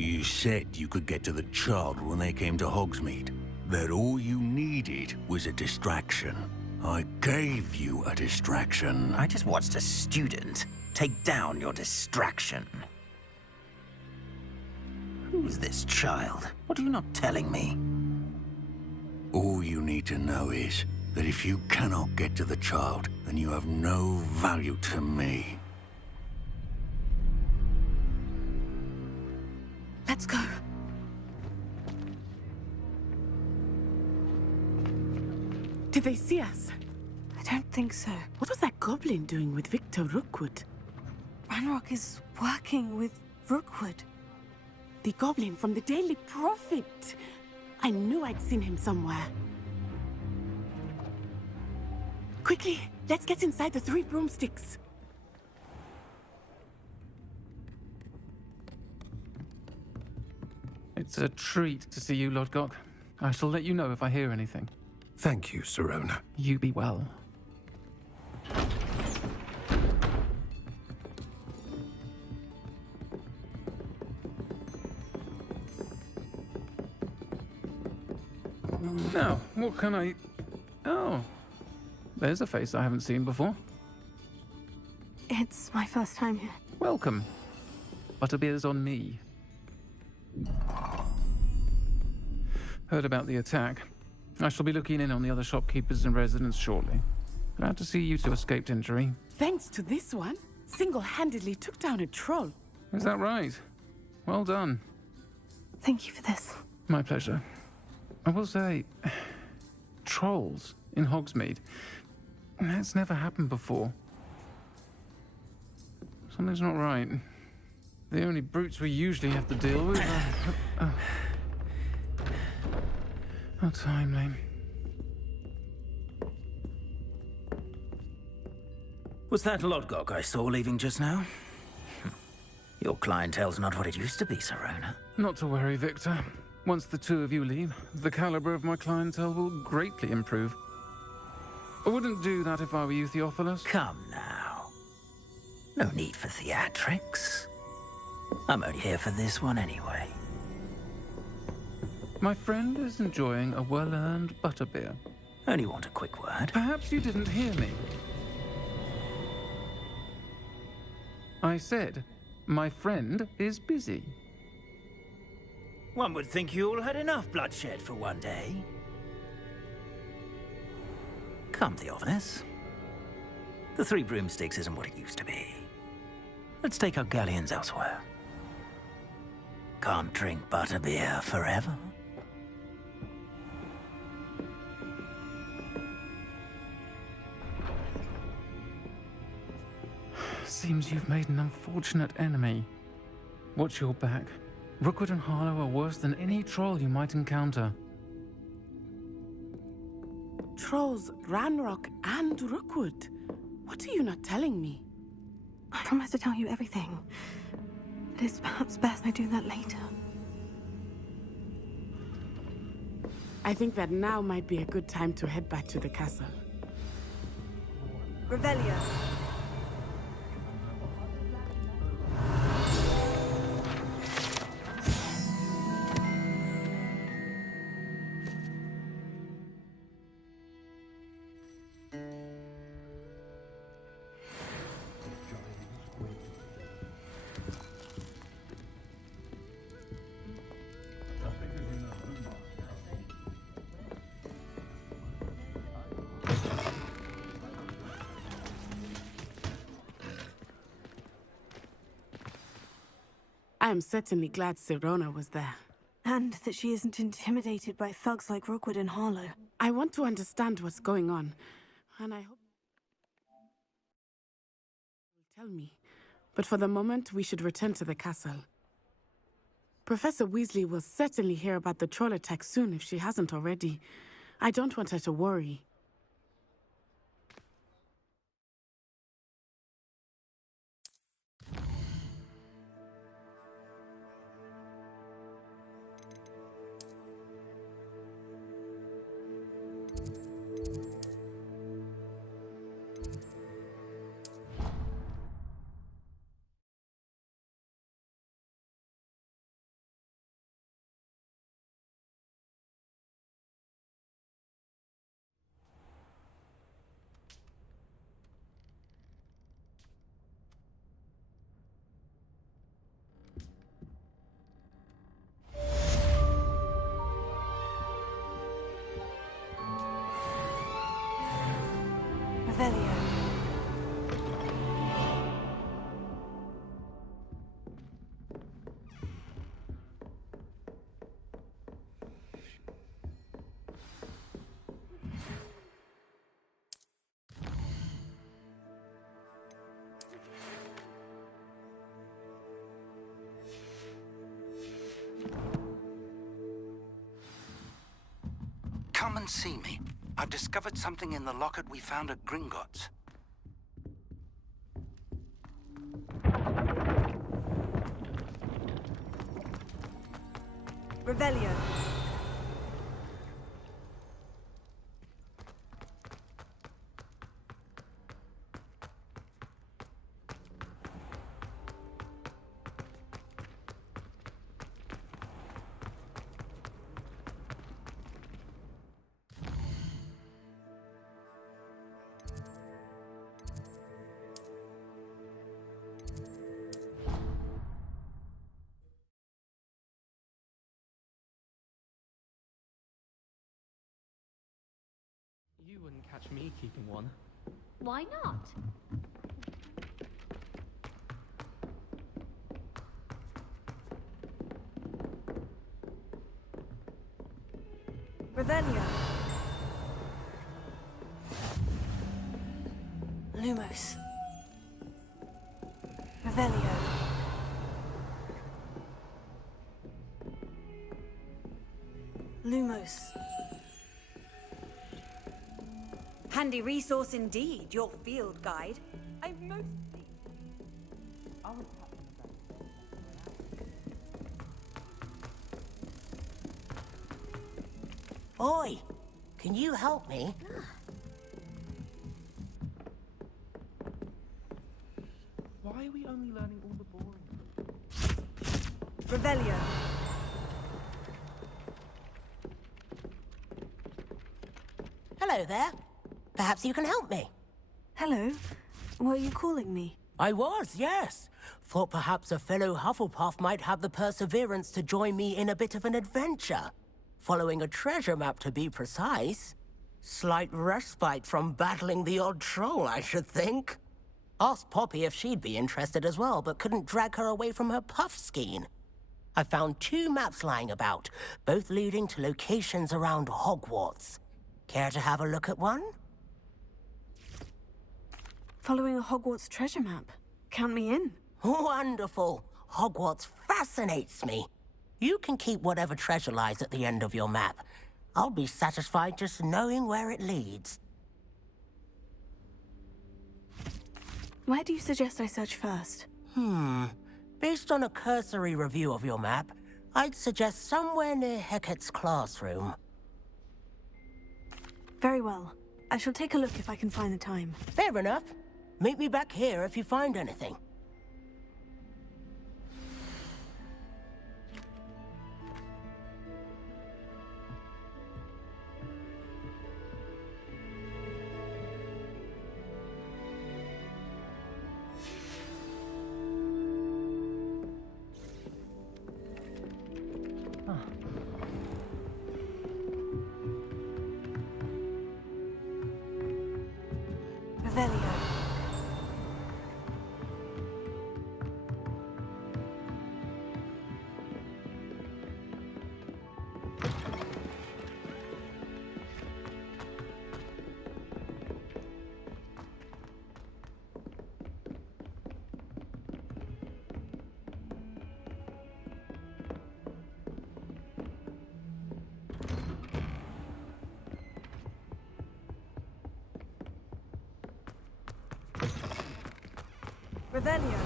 You said you could get to the child when they came to Hogsmeade. That all you needed was a distraction. I gave you a distraction. I just watched a student take down your distraction. Who's this child? What are you not telling me? All you need to know is that if you cannot get to the child, then you have no value to me. Let's go. Did they see us? I don't think so. What was that goblin doing with Victor Rookwood? Ranrock is working with Rookwood. The goblin from the Daily Prophet. I knew I'd seen him somewhere. Quickly, let's get inside the 3 broomsticks. It's a treat to see you, Lodgok. I shall let you know if I hear anything. Thank you, Sirona. You be well. Now, what can I... Oh, there's a face I haven't seen before. It's my first time here. Welcome. Butterbeer's on me. Heard about the attack. I shall be looking in on the other shopkeepers and residents shortly. Glad to see you two escaped injury. Thanks to this one, single-handedly took down a troll. Is that right? Well done. Thank you for this. My pleasure. I will say, trolls in Hogsmeade. That's never happened before. Something's not right. The only brutes we usually have to deal with are... How timely. Was that Lodgok I saw leaving just now? Your clientele's not what it used to be, Sirona. Not to worry, Victor. Once the two of you leave, the caliber of my clientele will greatly improve. I wouldn't do that if I were you, Theophilus. Come now. No need for theatrics. I'm only here for this one anyway. My friend is enjoying a well-earned butterbeer. Only want a quick word. Perhaps you didn't hear me. I said, my friend is busy. One would think you all had enough bloodshed for one day. Come, Theophilus. The 3 broomsticks isn't what it used to be. Let's take our galleons elsewhere. Can't drink butterbeer forever. Seems you've made an unfortunate enemy. Watch your back. Rookwood and Harlow are worse than any troll you might encounter. Trolls, Ranrock, and Rookwood. What are you not telling me? I promise to tell you everything. It is perhaps best I do that later. I think that now might be a good time to head back to the castle. Revelio. I am certainly glad Sirona was there. And that she isn't intimidated by thugs like Rookwood and Harlow. I want to understand what's going on, and I hope you'll tell me. But for the moment, we should return to the castle. Professor Weasley will certainly hear about the troll attack soon if she hasn't already. I don't want her to worry. and see me. I've discovered something in the locket we found at Gringotts. Revelio. You wouldn't catch me keeping one. Why not? Revelio. Lumos. Revelio. Lumos. Handy resource indeed, your field guide. I mostly... Oi, can you help me? Why are we only learning all the boring? Revelio. Hello there. Perhaps you can help me. Hello. Were you calling me? I was, yes. Thought perhaps a fellow Hufflepuff might have the perseverance to join me in a bit of an adventure. Following a treasure map, to be precise. Slight respite from battling the odd troll, I should think. Asked Poppy if she'd be interested as well, but couldn't drag her away from her puff skein. I found 2 maps lying about, both leading to locations around Hogwarts. Care to have a look at one? Following a Hogwarts treasure map. Count me in. Wonderful. Hogwarts fascinates me. You can keep whatever treasure lies at the end of your map. I'll be satisfied just knowing where it leads. Where do you suggest I search first? Based on a cursory review of your map, I'd suggest somewhere near Hecat's classroom. Very well. I shall take a look if I can find the time. Fair enough. Meet me back here if you find anything. Revelio. Revelio.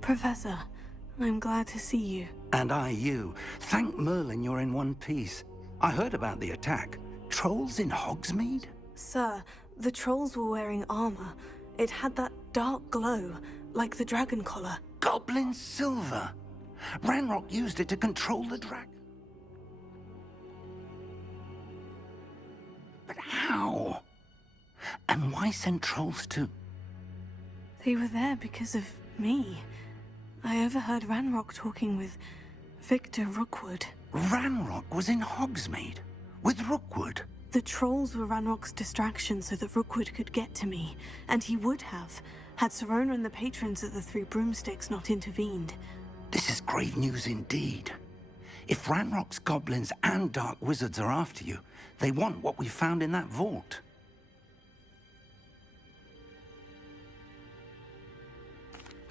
Professor, I'm glad to see you. And I you. Thank Merlin you're in one piece. I heard about the attack. Trolls in Hogsmeade? Sir, the trolls were wearing armor. It had that dark glow, like the dragon collar. Goblin silver. Ranrock used it to control the dragon. But how? And why send trolls too? They were there because of me. I overheard Ranrock talking with Victor Rookwood. Ranrock was in Hogsmeade with Rookwood. The trolls were Ranrock's distraction so that Rookwood could get to me, and he would have, had Serona and the patrons of the Three Broomsticks not intervened. This is grave news indeed. If Ranrock's goblins and dark wizards are after you, they want what we found in that vault.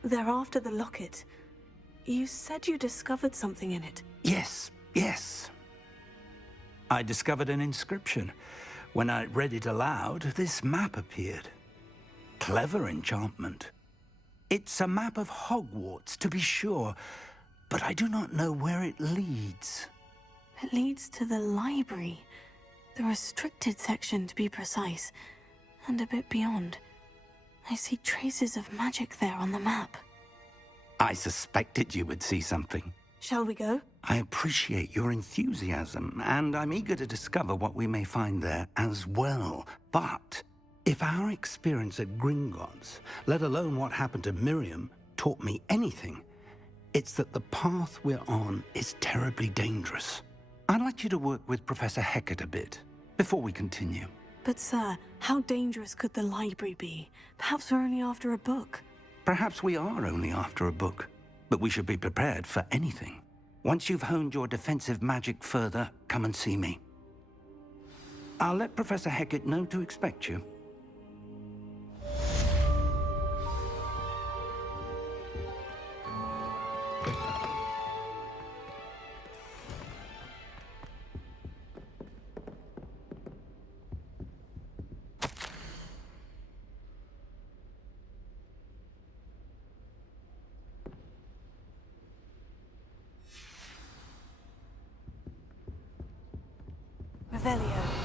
They're after the locket. You said you discovered something in it. Yes. I discovered an inscription. When I read it aloud, this map appeared. Clever enchantment. It's a map of Hogwarts, to be sure, but I do not know where it leads. It leads to the library. The restricted section, to be precise, and a bit beyond. I see traces of magic there on the map. I suspected you would see something. Shall we go? I appreciate your enthusiasm, and I'm eager to discover what we may find there as well. But if our experience at Gringotts, let alone what happened to Miriam, taught me anything, it's that the path we're on is terribly dangerous. I'd like you to work with Professor Hecat a bit before we continue. But sir, how dangerous could the library be? Perhaps we're only after a book. Perhaps we are only after a book, but we should be prepared for anything. Once you've honed your defensive magic further, come and see me. I'll let Professor Hecat know to expect you. Revelio.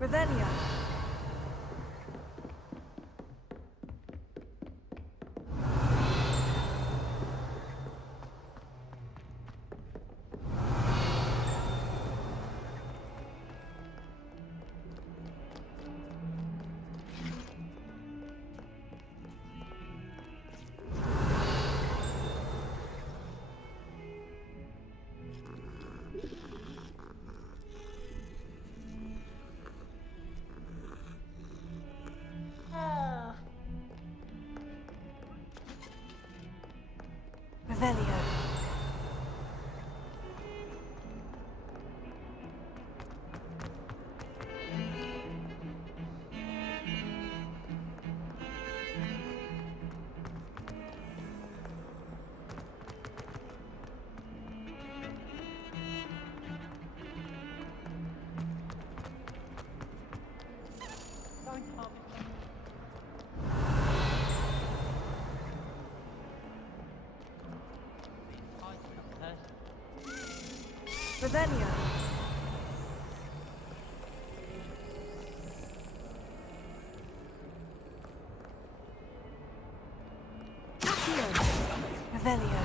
Revelio. Revelio. Revelio. Revelio.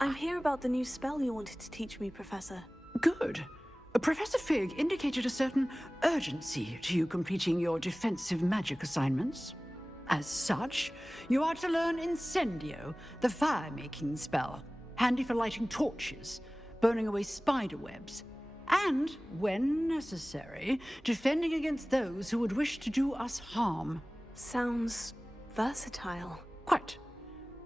I'm here about the new spell you wanted to teach me, Professor. Good. Professor Fig indicated a certain urgency to you completing your defensive magic assignments. As such, you are to learn Incendio, the fire-making spell, handy for lighting torches, burning away spider webs, and, when necessary, defending against those who would wish to do us harm. Sounds versatile. Quite.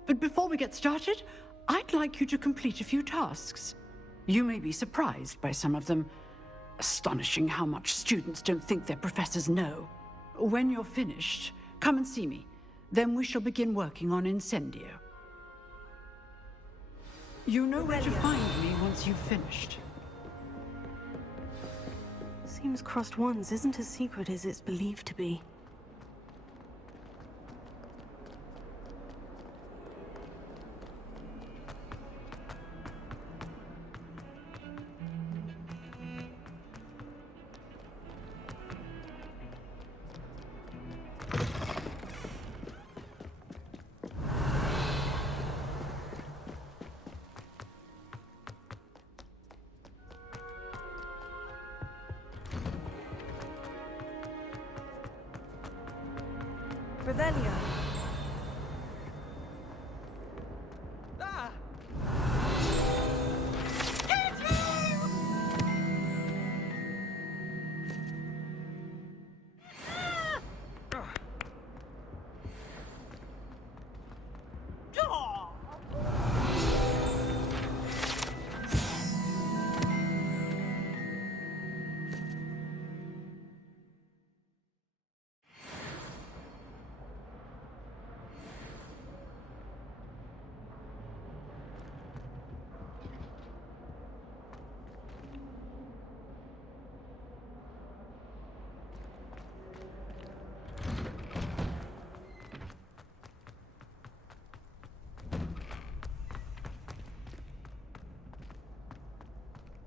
But before we get started, I'd like you to complete a few tasks. You may be surprised by some of them. Astonishing how much students don't think their professors know. When you're finished, come and see me. Then we shall begin working on Incendio. You know where to find me once you've finished. Seems Crossed Wands isn't as secret as it's believed to be. Revelio.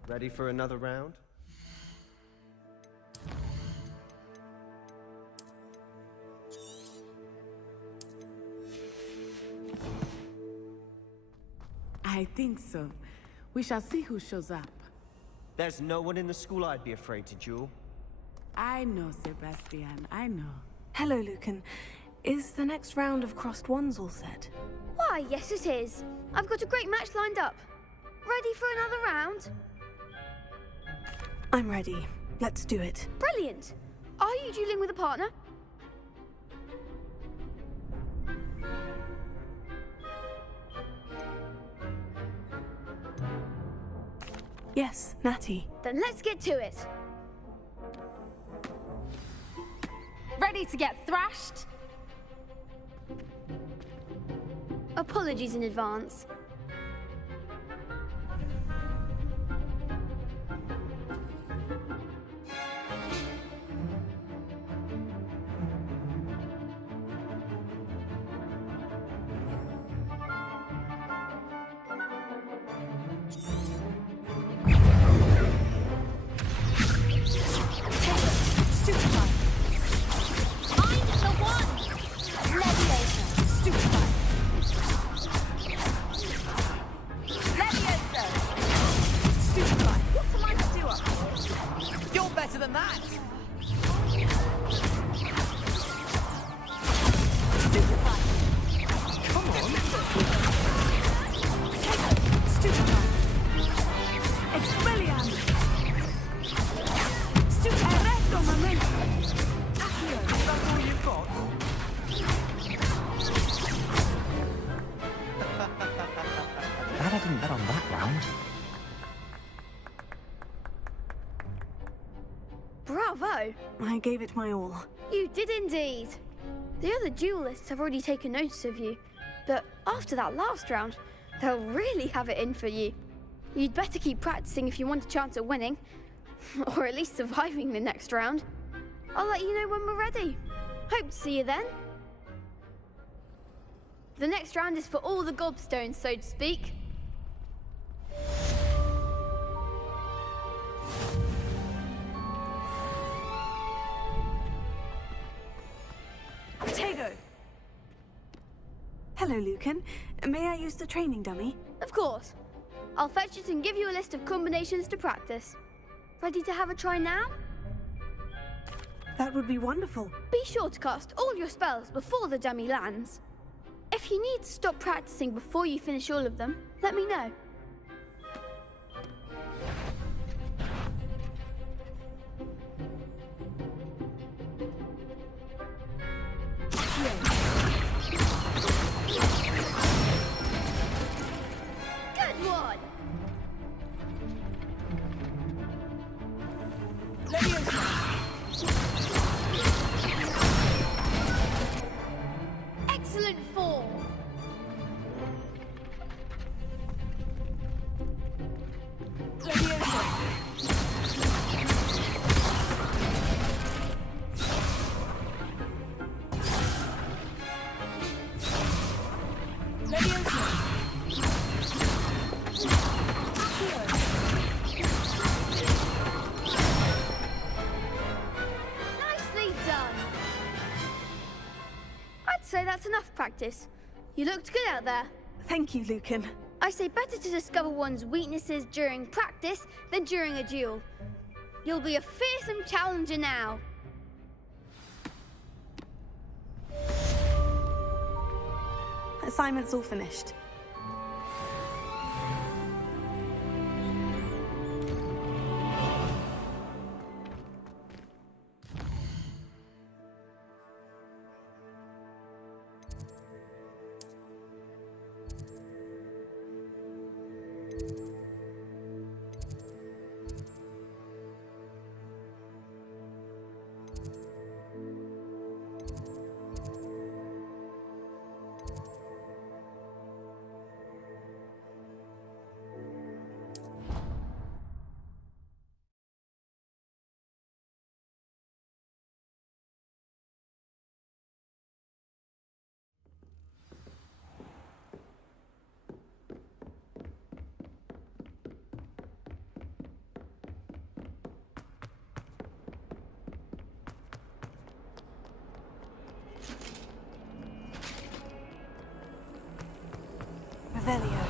Ready for another round? I think so. We shall see who shows up. There's no one in the school I'd be afraid to duel. I know, Sebastian, I know. Hello, Lucan. Is the next round of Crossed Wands all set? Why, yes it is. I've got a great match lined up. Ready for another round? I'm ready. Let's do it. Brilliant. Are you dueling with a partner? Yes, Natty. Then let's get to it. Ready to get thrashed? Apologies in advance. Glad I didn't bet on that round. Bravo! I gave it my all. You did indeed. The other duelists have already taken notice of you, but after that last round, they'll really have it in for you. You'd better keep practicing if you want a chance at winning, or at least surviving the next round. I'll let you know when we're ready. Hope to see you then. The next round is for all the gobstones, so to speak. Potato! Hello, Lucan. May I use the training dummy? Of course. I'll fetch it and give you a list of combinations to practice. Ready to have a try now? That would be wonderful. Be sure to cast all your spells before the dummy lands. If you need to stop practicing before you finish all of them, let me know. Good one! Excellent form! Nicely done! I'd say that's enough practice. You looked good out there. Thank you, Lucan. I say better to discover one's weaknesses during practice than during a duel. You'll be a fearsome challenger now. Assignment's all finished. Revelio.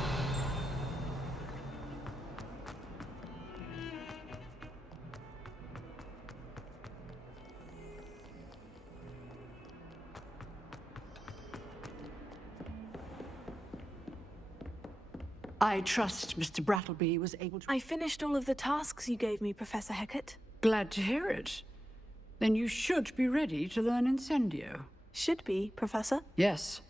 I trust Mr. Brattleby was able to... I finished all of the tasks you gave me, Professor Hecat. Glad to hear it. Then you should be ready to learn Incendio. Should be, Professor? Yes.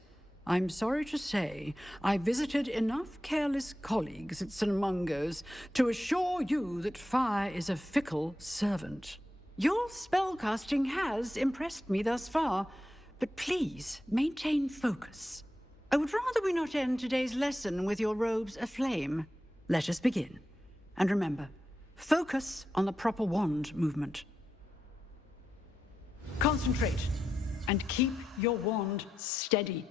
I'm sorry to say, I visited enough careless colleagues at St. Mungo's to assure you that fire is a fickle servant. Your spellcasting has impressed me thus far, but please maintain focus. I would rather we not end today's lesson with your robes aflame. Let us begin. And remember, focus on the proper wand movement. Concentrate, and keep your wand steady.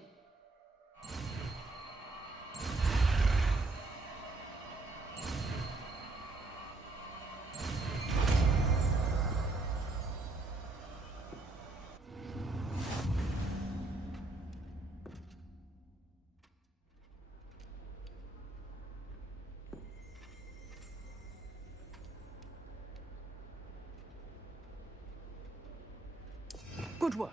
Good work.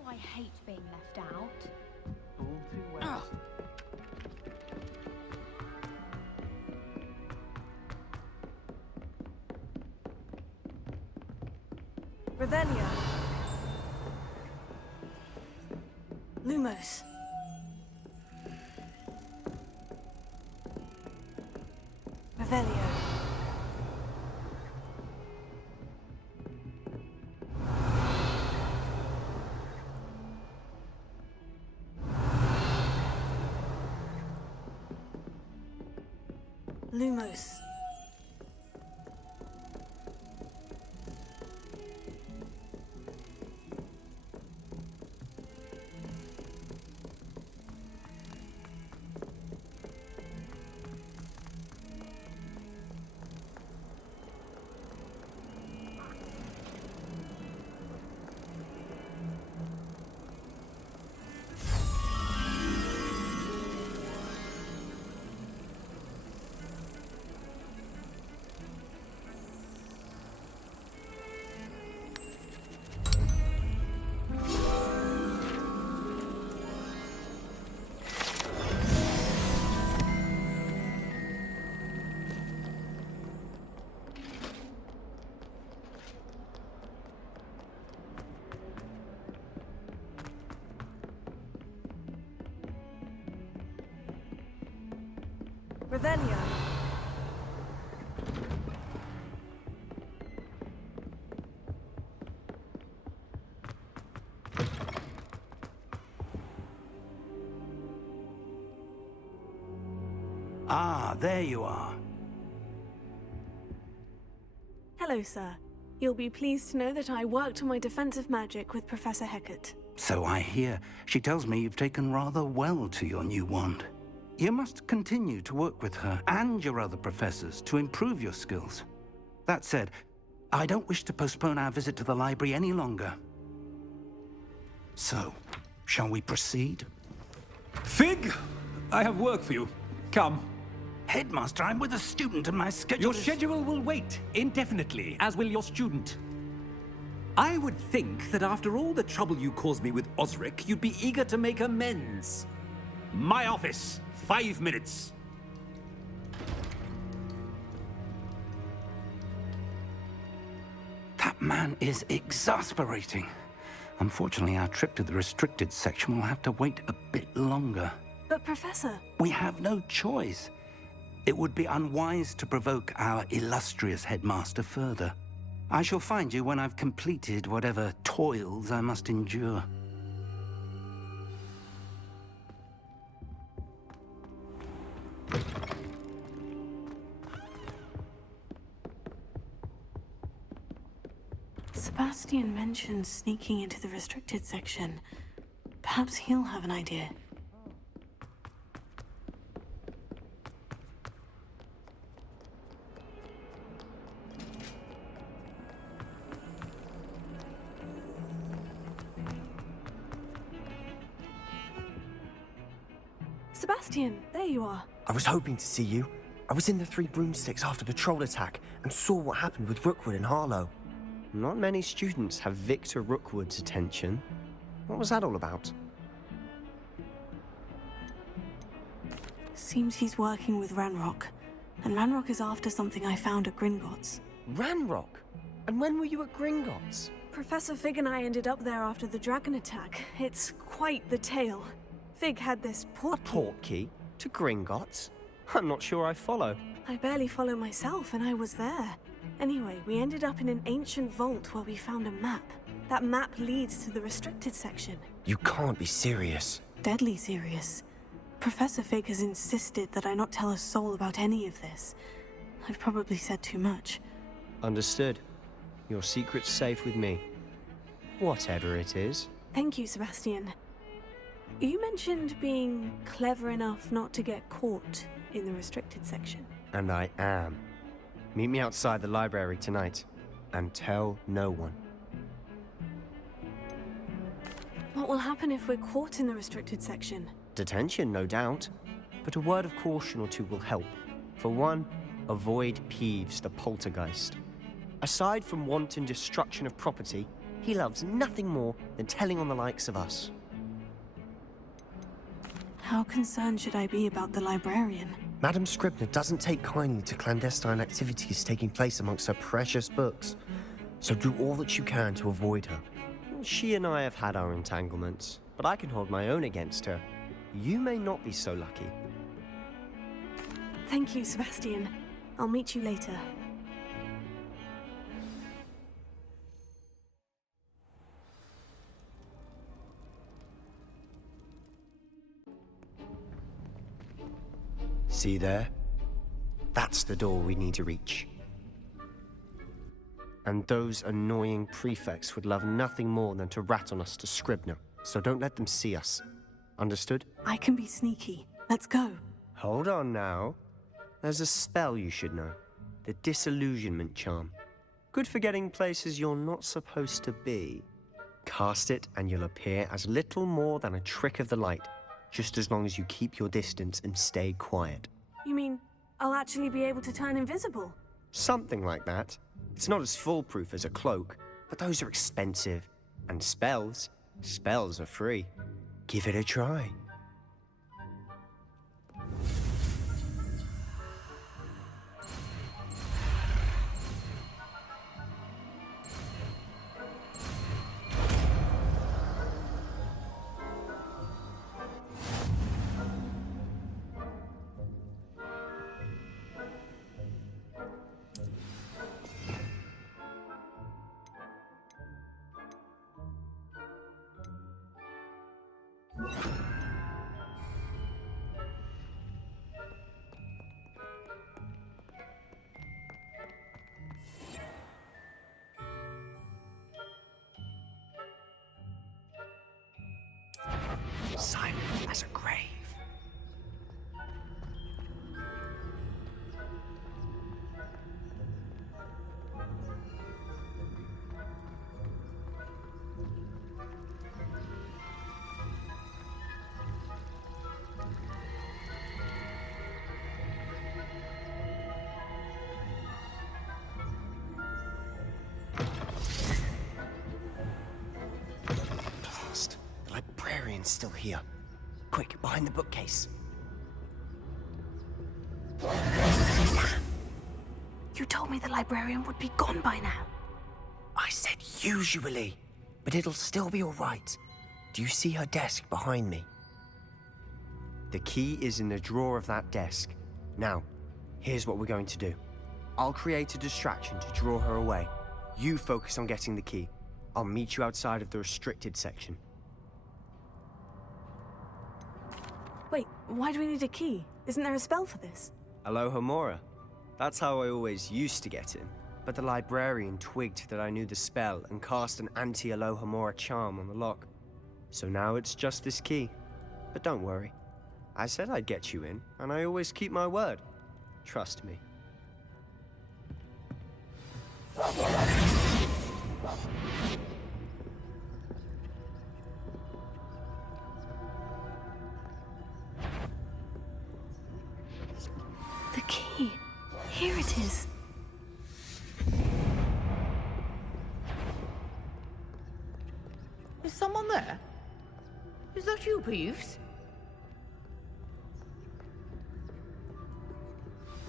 know I hate being left out. All too well. Revelio. Lumos. Revelio. Lumos. Revelio. Ah, there you are. Hello, sir. You'll be pleased to know that I worked on my defensive magic with Professor Hecat. So I hear. She tells me you've taken rather well to your new wand. You must continue to work with her and your other professors to improve your skills. That said, I don't wish to postpone our visit to the library any longer. So, shall we proceed? Fig! I have work for you. Come. Headmaster, I'm with a student and my schedule Your schedule will wait indefinitely, as will your student. I would think that after all the trouble you caused me with Osric, you'd be eager to make amends. My office. 5 minutes. That man is exasperating. Unfortunately, our trip to the restricted section will have to wait a bit longer. But, Professor... We have no choice. It would be unwise to provoke our illustrious headmaster further. I shall find you when I've completed whatever toils I must endure. Sebastian mentioned sneaking into the restricted section. Perhaps he'll have an idea. Sebastian, there you are. I was hoping to see you. I was in the Three Broomsticks after the troll attack and saw what happened with Rookwood and Harlow. Not many students have Victor Rookwood's attention. What was that all about? Seems he's working with Ranrock. And Ranrock is after something I found at Gringotts. Ranrock? And when were you at Gringotts? Professor Fig and I ended up there after the dragon attack. It's quite the tale. Fig had this portkey. A portkey? To Gringotts? I'm not sure I follow. I barely follow myself, and I was there. Anyway, we ended up in an ancient vault where we found a map. That map leads to the restricted section. You can't be serious. Deadly serious. Professor Fig has insisted that I not tell a soul about any of this. I've probably said too much. Understood. Your secret's safe with me. Whatever it is. Thank you, Sebastian. You mentioned being clever enough not to get caught in the restricted section. And I am. Meet me outside the library tonight. And tell no one. What will happen if we're caught in the restricted section? Detention, no doubt. But a word of caution or two will help. For one, avoid Peeves, the poltergeist. Aside from wanton destruction of property, He loves nothing more than telling on the likes of us. How concerned should I be about the librarian? Madam Scribner doesn't take kindly to clandestine activities taking place amongst her precious books, so do all that you can to avoid her. She and I have had our entanglements, but I can hold my own against her. You may not be so lucky. Thank you, Sebastian. I'll meet you later. See there? That's the door we need to reach. And those annoying prefects would love nothing more than to rat on us to Scribner, so don't let them see us. Understood? I can be sneaky. Let's go. Hold on now. There's a spell you should know. The Disillusionment Charm. Good for getting places you're not supposed to be. Cast it and you'll appear as little more than a trick of the light, just as long as you keep your distance and stay quiet. You mean I'll actually be able to turn invisible? Something like that. It's not as foolproof as a cloak, but those are expensive. And spells are free. Give it a try. Silent as a grave. Blast. The librarian's still here. Quick, behind the bookcase. You told me the librarian would be gone by now. I said usually, but it'll still be all right. Do you see her desk behind me? The key is in the drawer of that desk. Now, here's what we're going to do. I'll create a distraction to draw her away. You focus on getting the key. I'll meet you outside of the restricted section. Wait, why do we need a key? Isn't there a spell for this? Alohomora. That's how I always used to get in. But the librarian twigged that I knew the spell and cast an anti-Alohomora charm on the lock. So now it's just this key. But don't worry. I said I'd get you in, and I always keep my word. Trust me. The key. Here it is. Is someone there? Is that you, Peeves?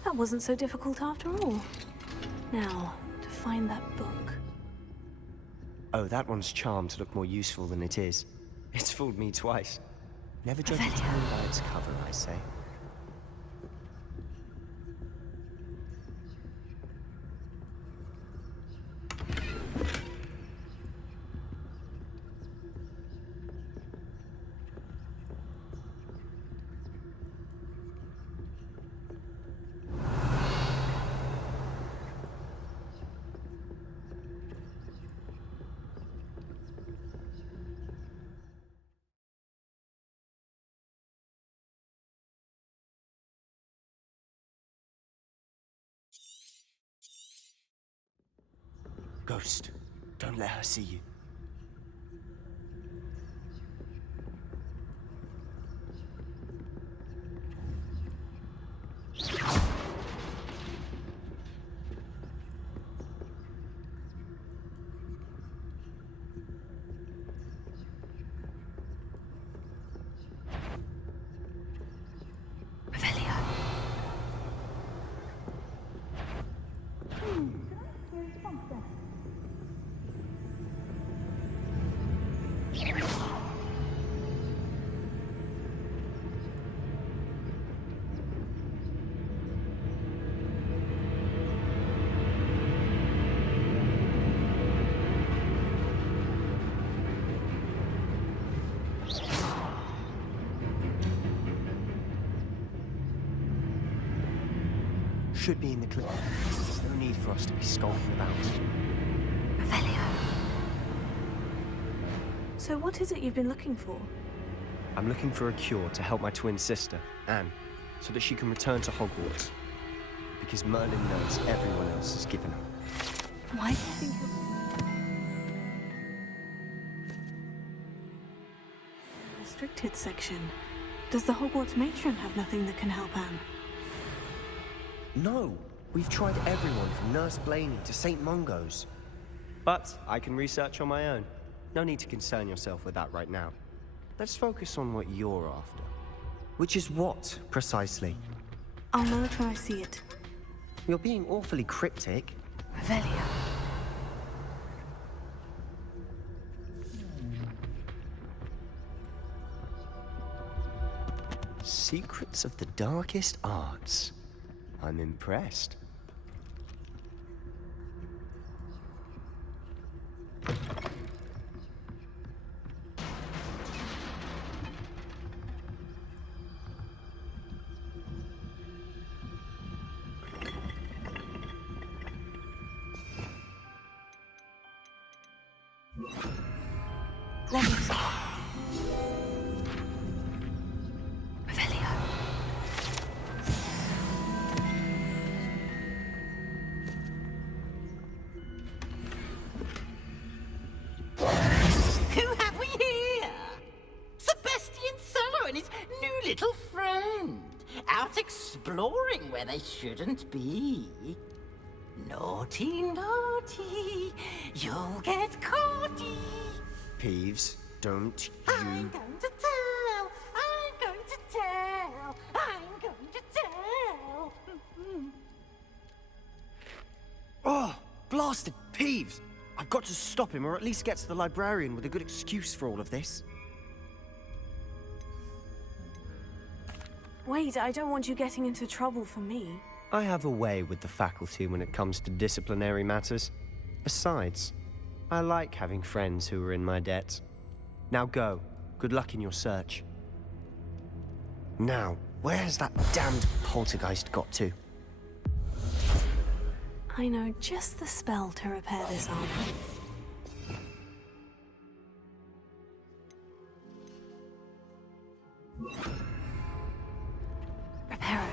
That wasn't so difficult after all. Now, to find that book. Oh, that one's charmed to look more useful than it is. It's fooled me twice. Never judge a town by its cover, I say. Ghost, don't let her see you. should be in the clinic. There's no need for us to be skulking about. Revelio. So what is it you've been looking for? I'm looking for a cure to help my twin sister, Anne, so that she can return to Hogwarts. Because Merlin knows everyone else has given up. Why do you think restricted section? Does the Hogwarts matron have nothing that can help Anne? No! We've tried everyone from Nurse Blaney to St. Mungo's. But I can research on my own. No need to concern yourself with that right now. Let's focus on what you're after. Which is what, precisely? I'll know it when I see it. You're being awfully cryptic. Revelio. Secrets of the darkest arts. I'm impressed. Leviosa. Revelio. Who have we here? Sebastian Sallow and his new little friend. Out exploring where they shouldn't be. Naughty, naughty. You'll get caughty. Peeves, don't you... I'm going to tell. I'm going to tell. I'm going to tell. Oh, blasted Peeves! I've got to stop him, or at least get to the librarian with a good excuse for all of this. Wait, I don't want you getting into trouble for me. I have a way with the faculty when it comes to disciplinary matters. Besides, I like having friends who are in my debt. Now go. Good luck in your search. Now, where has that damned poltergeist got to? I know just the spell to repair this armor. Reparo.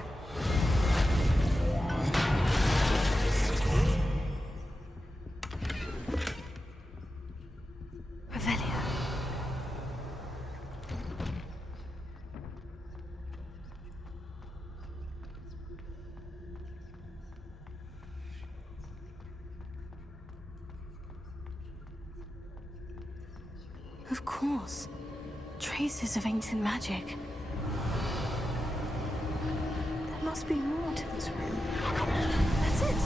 Revelio. Of course. Traces of ancient magic. There must be more to this room. That's it.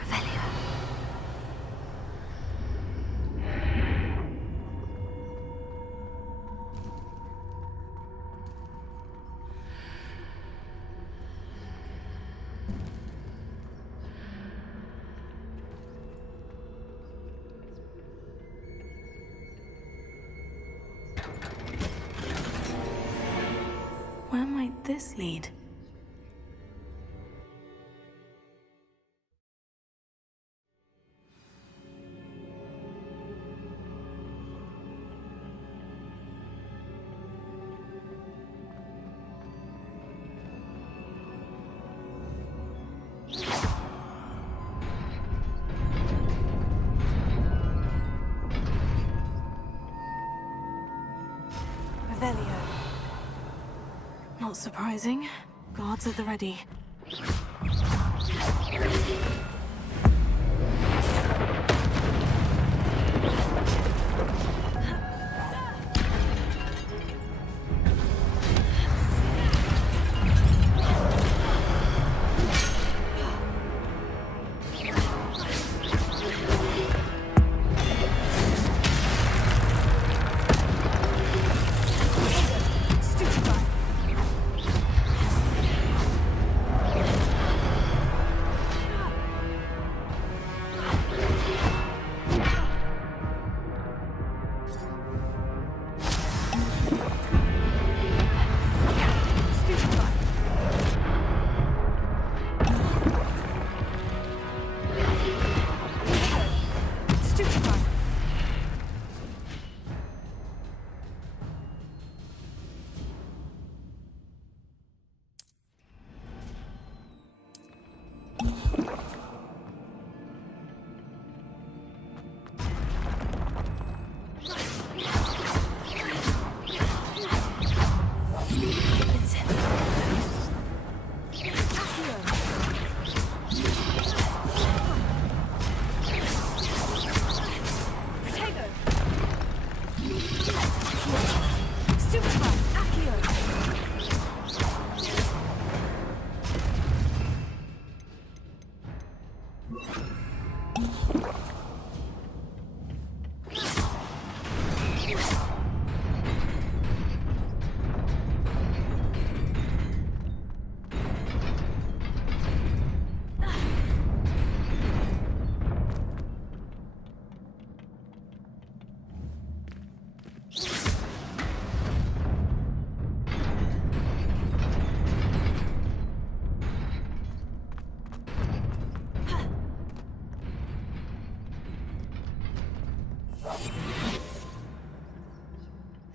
Revelio. Where might this lead? Revelio. Not surprising. Guards at the ready.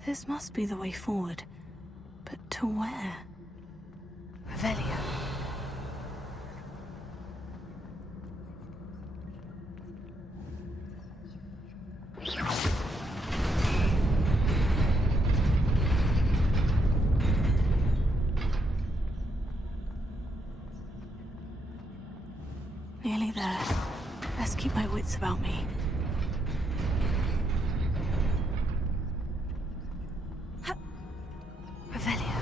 This must be the way forward. But to where? Revelio. Nearly there. Best keep my wits about me. Revelio.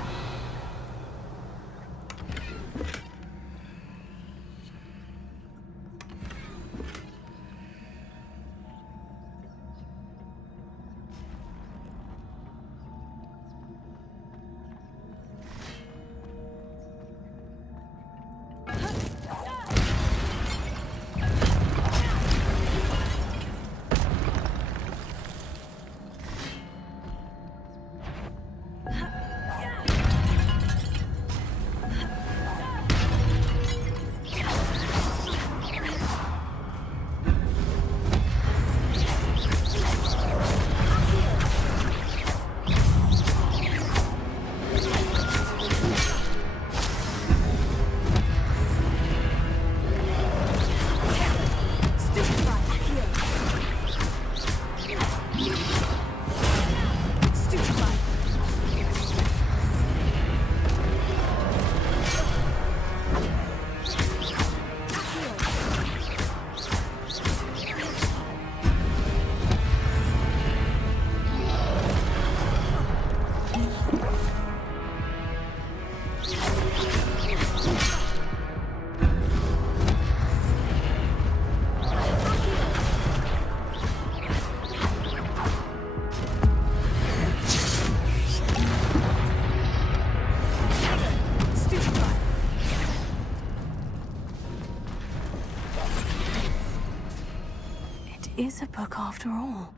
Is a book after all.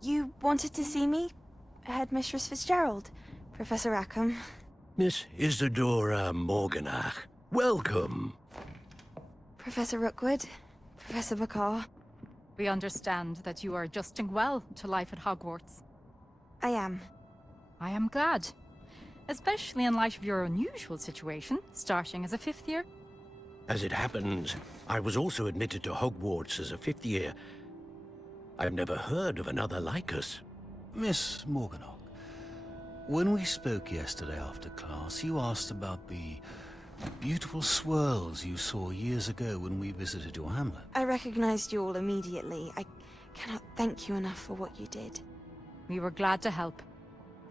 You wanted to see me? Headmistress Fitzgerald, Professor Rackham. Miss Isadora Morganach, welcome. Professor Rookwood, Professor Bakar. We understand that you are adjusting well to life at Hogwarts. I am. I am glad. Especially in light of your unusual situation, starting as a 5th year. As it happens, I was also admitted to Hogwarts as a fifth year. I've never heard of another like us. Miss Morganach, when we spoke yesterday after class, you asked about the beautiful swirls you saw years ago when we visited your hamlet. I recognized you all immediately. I cannot thank you enough for what you did. We were glad to help.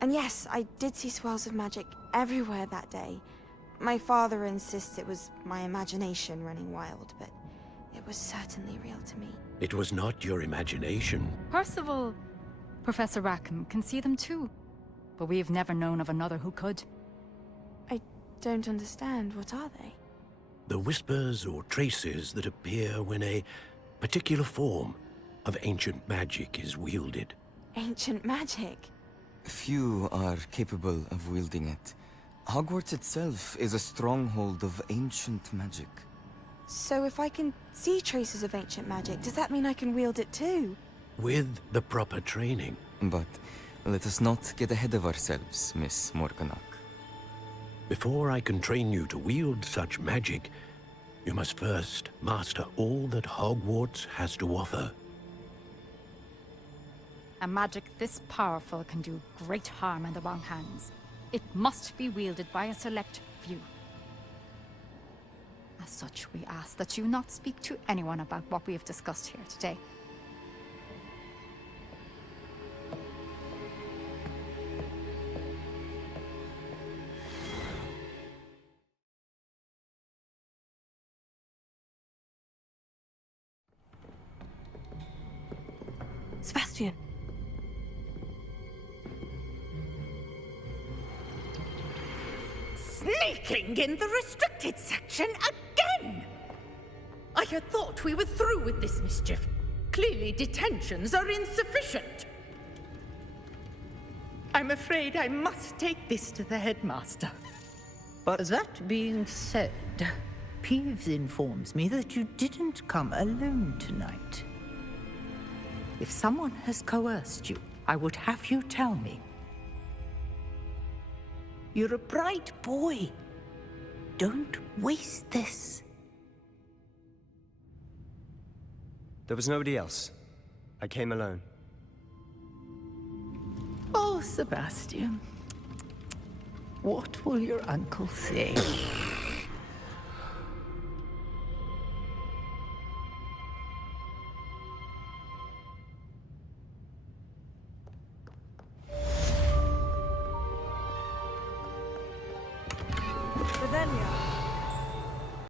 And yes, I did see swirls of magic everywhere that day. My father insists it was my imagination running wild, but it was certainly real to me. It was not your imagination. Percival, Professor Rackham can see them too. But we've never known of another who could. I don't understand. What are they? The whispers or traces that appear when a particular form of ancient magic is wielded. Ancient magic? Few are capable of wielding it. Hogwarts itself is a stronghold of ancient magic. So if I can see traces of ancient magic, does that mean I can wield it too? With the proper training. But let us not get ahead of ourselves, Miss Morganach. Before I can train you to wield such magic, you must first master all that Hogwarts has to offer. A magic this powerful can do great harm in the wrong hands. It must be wielded by a select few. As such, we ask that you not speak to anyone about what we have discussed here today. Sebastian. Sneaking in the restricted section again! I had thought we were through with this mischief. Clearly detentions are insufficient. I'm afraid I must take this to the headmaster. But that being said, Peeves informs me that you didn't come alone tonight. If someone has coerced you, I would have you tell me. You're a bright boy. Don't waste this. There was nobody else. I came alone. Oh, Sebastian. What will your uncle say? Redelia.